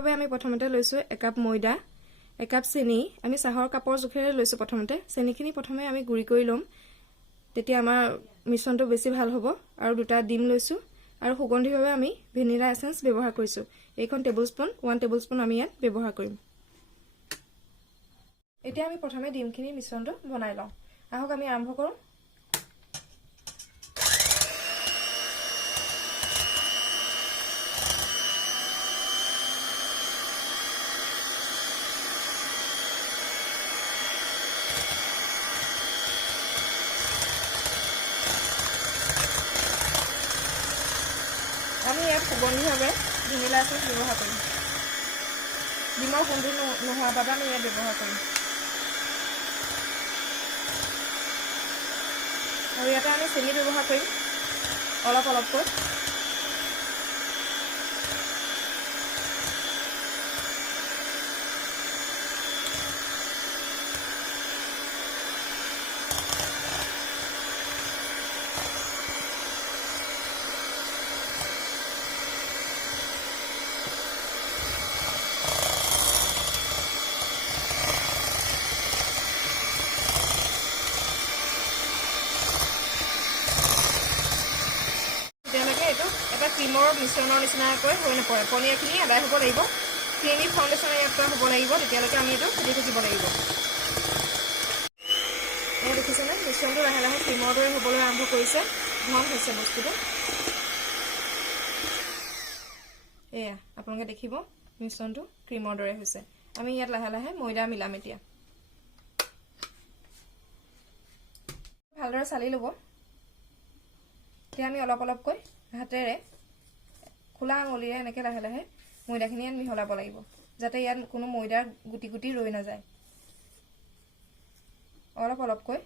বাবে আমি প্ৰথমতে লৈছো 1 কাপ ময়দা 1 কাপ চেনি আমি চাহৰ কাপৰ জোখেৰে লৈছো প্ৰথমতে চেনিখিনি প্ৰথমে আমি গুৰি কৰি লম তেতিয়া আমাৰ মিশ্ৰণটো বেছি ভাল হ'ব আৰু দুটা ডিম লৈছো আৰু সুগন্ধিভাৱে আমি ভেনিলা এসেন্স ব্যৱহাৰ কৰিছো এইখন টেবুলস্পুন 1 টেবুলস্পুন আমি ইয়াত ব্যৱহাৰ কৰিম এতিয়া আমি প্ৰথমে ডিমখিনি মিশ্ৰণটো বনাই লওঁ আহক আমি আৰম্ভ কৰো আমি ইয়াত সুগন্ধিভাৱে ভেনিলা এসেন্স ব্যৱহাৰ কৰিম ডিমৰ গোন্ধ নোহোৱাৰ বাবে আমি ইয়াত ব্যৱহাৰ কৰিম আৰু ইয়াতে আমি চেনি ব্যৱহাৰ কৰিম অলপ অলপকৈ এটা ক্ৰীমৰ মিশ্ৰণৰ নিচিনাকৈ হৈ নপৰে পনীৰখিনি আদায় হ'ব লাগিব ক্ৰীমি ফাউণ্ডেশ্যন ইয়াত হ'ব লাগিব তেতিয়ালৈকে আমি এইটো দি থাকিব লাগিব এই দেখিছেনে মিশ্ৰণটো লাহে লাহে ক্ৰীমৰ দৰে হ'বলৈ আৰম্ভ কৰিছে ঘন হৈছে বস্তুটো এয়া আপোনালোকে দেখিব মিশ্ৰণটো ক্ৰীমৰ দৰে হৈছে আমি ইয়াত লাহে লাহে ময়দা মিলাম এতিয়া ভালদৰে চালি ল'ব এতিয়া আমি অলপ অলপকৈ হাতেৰে খোলা আঙুলিৰে এনেকৈ লাহে লাহে ময়দাখিনি ইয়াত মিহলাব লাগিব যাতে ইয়াত কোনো ময়দাৰ গুটি গুটি ৰৈ নাযায় অলপ অলপকৈ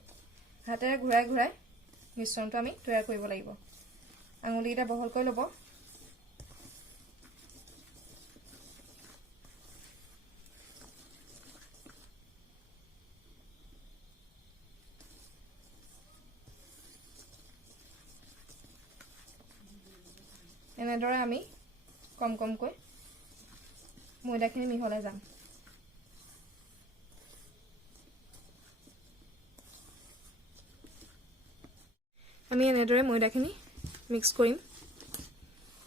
হাতেৰে ঘূৰাই ঘূৰাই মিশ্ৰণটো আমি তৈয়াৰ কৰিব লাগিব আঙুলিকেইটা বহলকৈ ল'ব এনেদৰে আমি কম কমকৈ ময়দাখিনি মিহলাই যাম আমি এনেদৰে ময়দাখিনি মিক্স কৰিম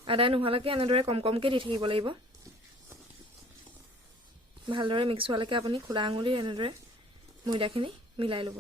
আদায় নোহোৱালৈকে এনেদৰে কম কমকৈ দি থাকিব লাগিব ভালদৰে মিক্স হোৱালৈকে আপুনি খোলা আঙুলিৰে এনেদৰে ময়দাখিনি মিলাই ল'ব